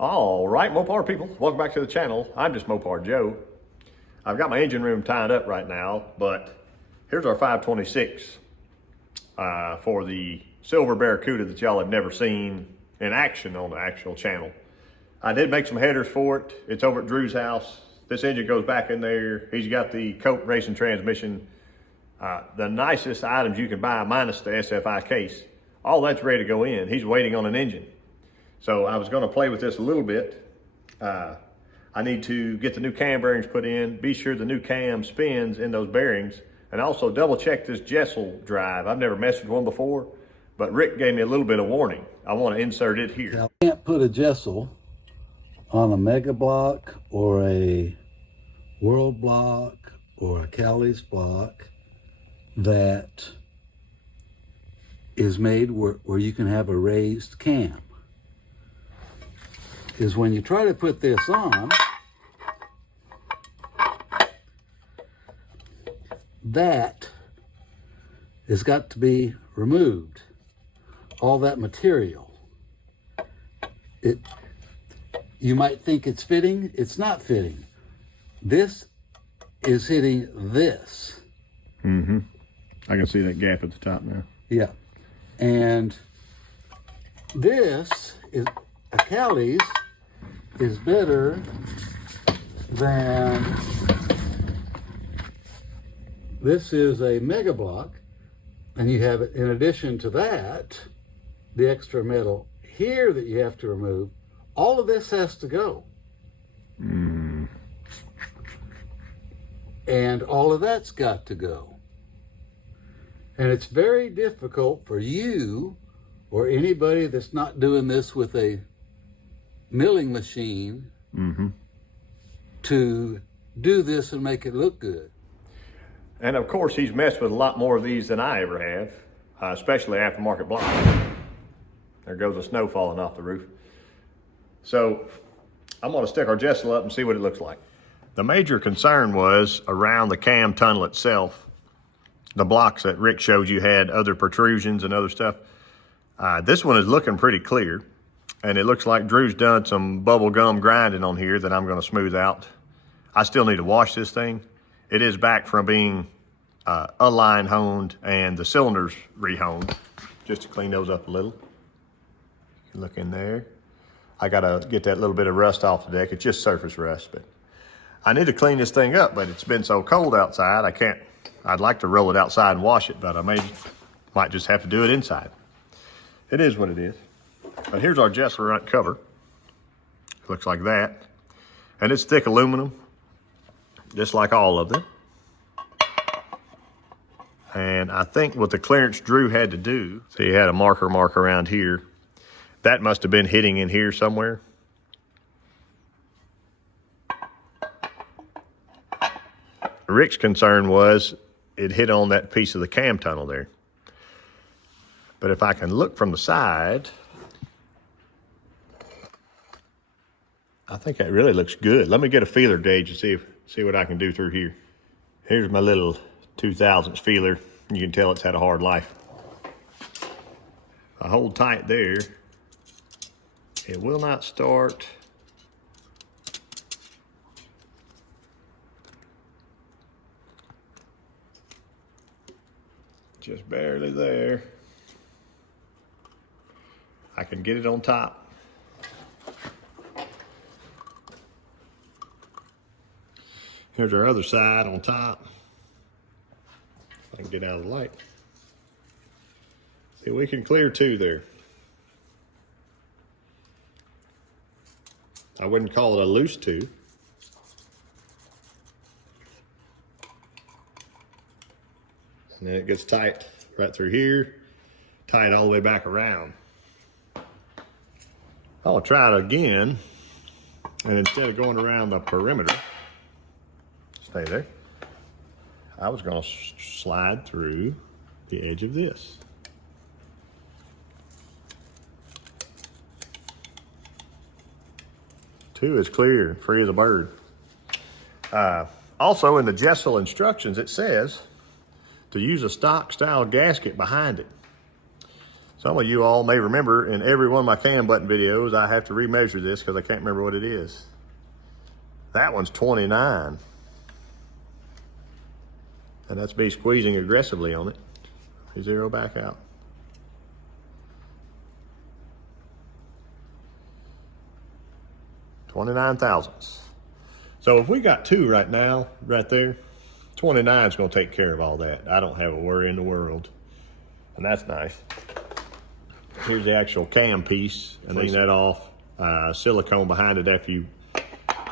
All right, Mopar people, welcome back to the channel. I'm just Mopar Joe. I've got my engine room tied up right now, but here's our 526 for the Silver Barracuda that y'all have never seen in action on the actual channel. I did make some headers for it. It's over at Drew's house. This engine goes back in there. He's got the Cope racing transmission, the nicest items you can buy minus the SFI case. All that's ready to go in. He's waiting on an engine. So I was gonna play with this a little bit. I need to get the new cam bearings put in, be sure the new cam spins in those bearings, and also double check this Jesel drive. I've never messed with one before, but Rick gave me a little bit of warning. I wanna insert it here. Now, you can't put a Jesel on a Mega Block or a World Block or a Cali's block that is made where you can have a raised cam. Is when you try to put this on, that has got to be removed. All that material. You might think it's fitting, it's not fitting. This is hitting this. Mm-hmm. I can see that gap at the top now. Yeah. And this is a Cali's is better than this is a Mega Block, and you have it in addition to that, the extra metal here that you have to remove. All of this has to go. And all of that's got to go. And it's very difficult for you or anybody that's not doing this with a milling machine to do this and make it look good. And of course, he's messed with a lot more of these than I ever have, especially aftermarket blocks. There goes the snow falling off the roof. So I'm gonna stick our Jesel up and see what it looks like. The major concern was around the cam tunnel itself. The blocks that Rick showed you had other protrusions and other stuff. This one is looking pretty clear. And it looks like Drew's done some bubble gum grinding on here that I'm gonna smooth out. I still need to wash this thing. It is back from being align honed and the cylinders re-honed, just to clean those up a little. You can look in there. I gotta get that little bit of rust off the deck. It's just surface rust, but I need to clean this thing up, but it's been so cold outside, I can't. I'd like to roll it outside and wash it, but I might just have to do it inside. It is what it is. But here's our Jesel front cover. It looks like that. And it's thick aluminum, just like all of them. And I think what the clearance Drew had to do, so he had a mark around here. That must have been hitting in here somewhere. Rick's concern was it hit on that piece of the cam tunnel there. But if I can look from the side, I think that really looks good. Let me get a feeler gauge and see what I can do through here. Here's my little 2000s feeler. You can tell it's had a hard life. I hold tight there. It will not start. Just barely there. I can get it on top. Here's our other side on top. If I can get out of the light. See, we can clear two there. I wouldn't call it a loose two. And then it gets tight right through here, tight all the way back around. I'll try it again, and instead of going around the perimeter, stay there, I was gonna slide through the edge of this. Two is clear, free as a bird. Also in the Jesel instructions, it says to use a stock style gasket behind it. Some of you all may remember in every one of my cam button videos, I have to remeasure this because I can't remember what it is. That one's 29. And that's me squeezing aggressively on it. Zero back out. 29 thousandths. So if we got 2 right now, right there, 29 is going to take care of all that. I don't have a worry in the world. And that's nice. Here's the actual cam piece, and then that off. Silicone behind it after you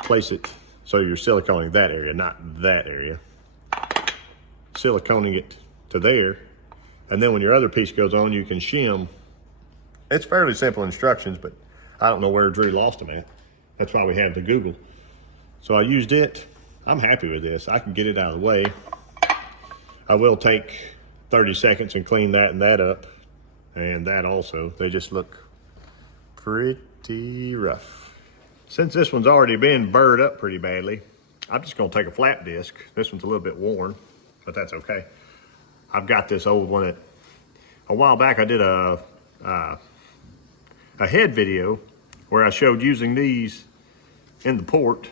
place it. So you're siliconing that area, not that area. Siliconing it to there. And then when your other piece goes on, you can shim. It's fairly simple instructions, but I don't know where Drew lost them at. That's why we have the Google. So I used it. I'm happy with this. I can get it out of the way. I will take 30 seconds and clean that and that up. And that also. They just look pretty rough. Since this one's already been burred up pretty badly, I'm just gonna take a flat disc. This one's a little bit worn, but that's okay. I've got this old one that, a while back I did a head video where I showed using these in the port.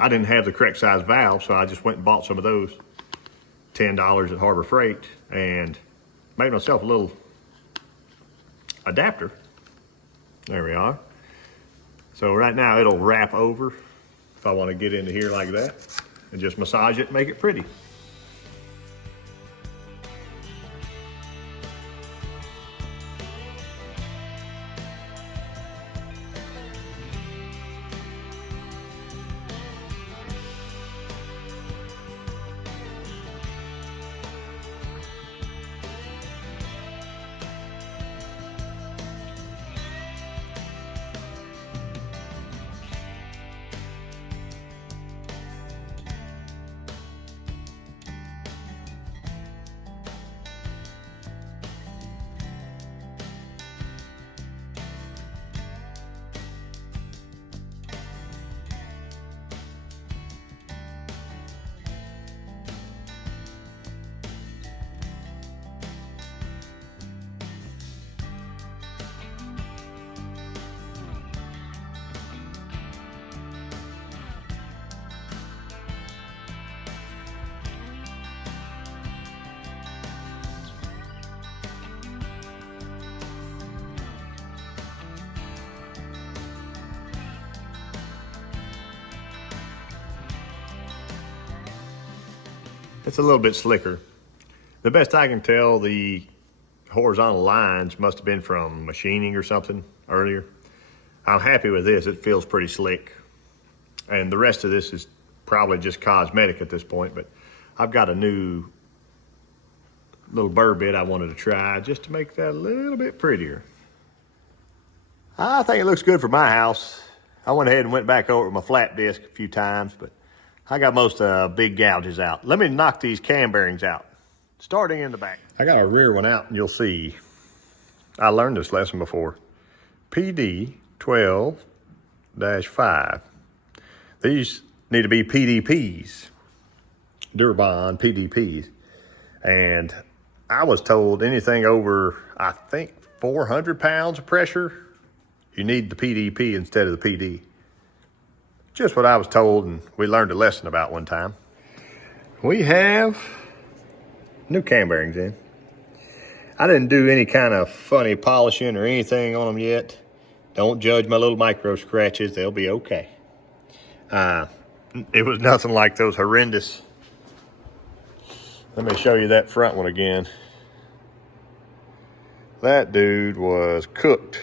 I didn't have the correct size valve, so I just went and bought some of those, $10 at Harbor Freight, and made myself a little adapter. There we are. So right now it'll wrap over if I want to get into here like that and just massage it and make it pretty. It's a little bit slicker. The best I can tell, the horizontal lines must have been from machining or something earlier. I'm happy with this. It feels pretty slick. And the rest of this is probably just cosmetic at this point, but I've got a new little burr bit I wanted to try just to make that a little bit prettier. I think it looks good for my house. I went ahead and went back over with my flat disc a few times, but I got most big gouges out. Let me knock these cam bearings out, starting in the back. I got a rear one out, and you'll see. I learned this lesson before. PD 12-5. These need to be PDPs, Durabond PDPs. And I was told anything over, I think, 400 pounds of pressure, you need the PDP instead of the PD. Just what I was told, and we learned a lesson about one time. We have new cam bearings in. I didn't do any kind of funny polishing or anything on them yet. Don't judge my little micro scratches, they'll be okay. It was nothing like those horrendous. Let me show you that front one again. That dude was cooked.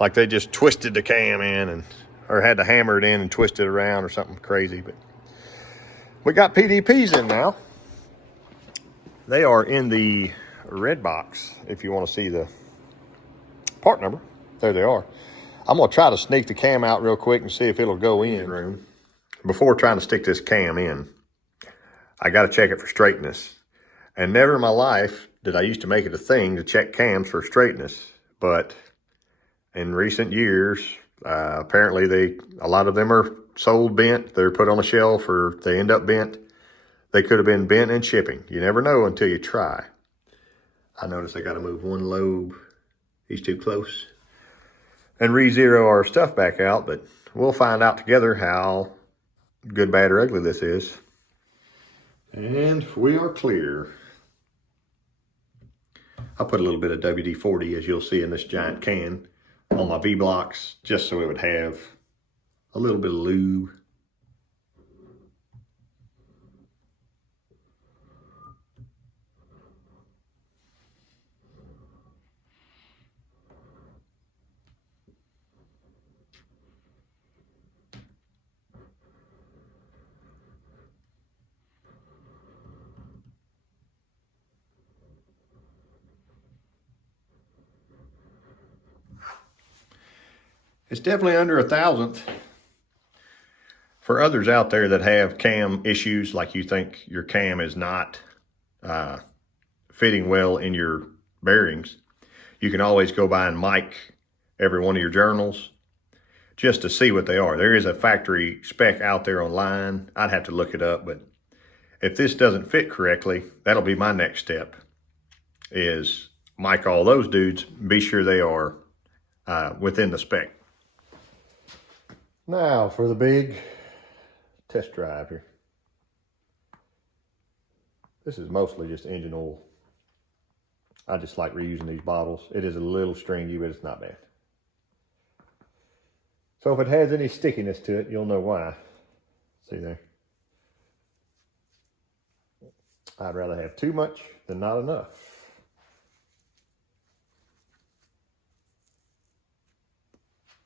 Like they just twisted the cam in or had to hammer it in and twist it around or something crazy. But we got PDPs in now. They are in the red box if you want to see the part number. There they are. I'm gonna try to sneak the cam out real quick and see if it'll go in room. Before trying to stick this cam in, I gotta check it for straightness. And never in my life did I used to make it a thing to check cams for straightness. But in recent years, apparently a lot of them are sold bent. They're put on a shelf or they end up bent. They could have been bent in shipping. You never know until you try. I noticed I got to move one lobe. He's too close. And re-zero our stuff back out, but we'll find out together how good, bad, or ugly this is. And we are clear. I put a little bit of WD-40, as you'll see in this giant can, on my V-blocks, just so it would have a little bit of lube. It's definitely under 1,000th. For others out there that have cam issues, like you think your cam is not fitting well in your bearings, you can always go by and mic every one of your journals just to see what they are. There is a factory spec out there online. I'd have to look it up, but if this doesn't fit correctly, that'll be my next step, is mic all those dudes, be sure they are within the spec. Now for the big test drive here. This is mostly just engine oil. I just like reusing these bottles. It is a little stringy, but it's not bad. So if it has any stickiness to it, you'll know why. See there? I'd rather have too much than not enough.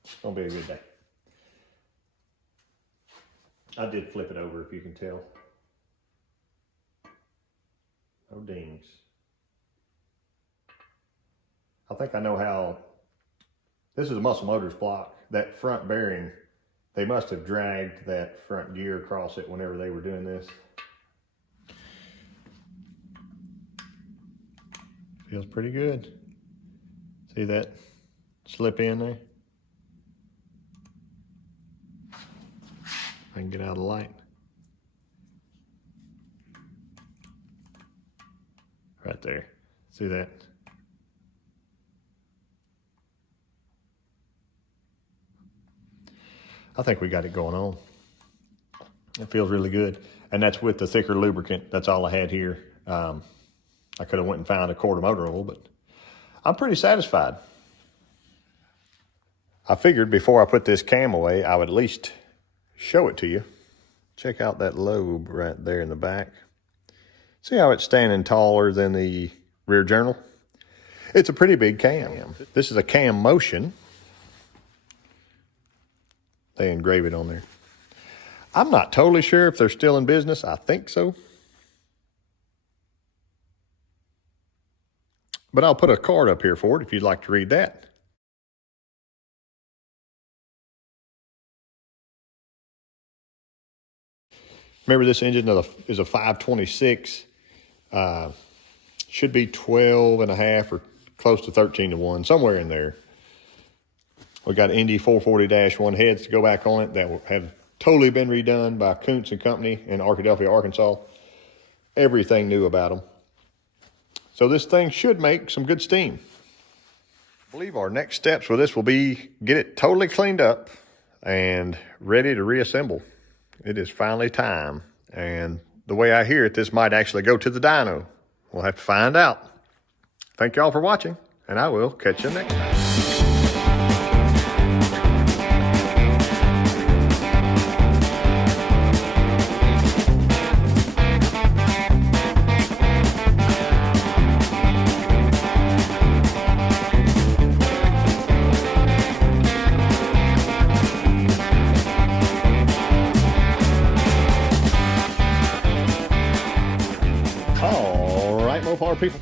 It's gonna be a good day. I did flip it over, if you can tell. No dings. I think I know how. This is a Muscle Motors block. That front bearing, they must have dragged that front gear across it whenever they were doing this. Feels pretty good. See that slip in there? I can get out of the light. Right there. See that? I think we got it going on. It feels really good. And that's with the thicker lubricant. That's all I had here. I could have went and found a quart of motor oil, but I'm pretty satisfied. I figured before I put this cam away, I would at least show it to you. Check out that lobe right there in the back. See how it's standing taller than the rear journal? It's a pretty big cam. This is a cam motion. They engrave it on there. I'm not totally sure if they're still in business. I think so. But I'll put a card up here for it if you'd like to read that. Remember, this engine is a 526. Should be 12 and a half or close to 13 to 1, somewhere in there. We got Indy 440-1 heads to go back on it that have totally been redone by Kuntz and Company in Arkadelphia, Arkansas. Everything new about them. So this thing should make some good steam. I believe our next steps with this will be get it totally cleaned up and ready to reassemble. It is finally time. And the way I hear it, this might actually go to the dyno. We'll have to find out. Thank y'all for watching, and I will catch you next time. All right, Mopar people.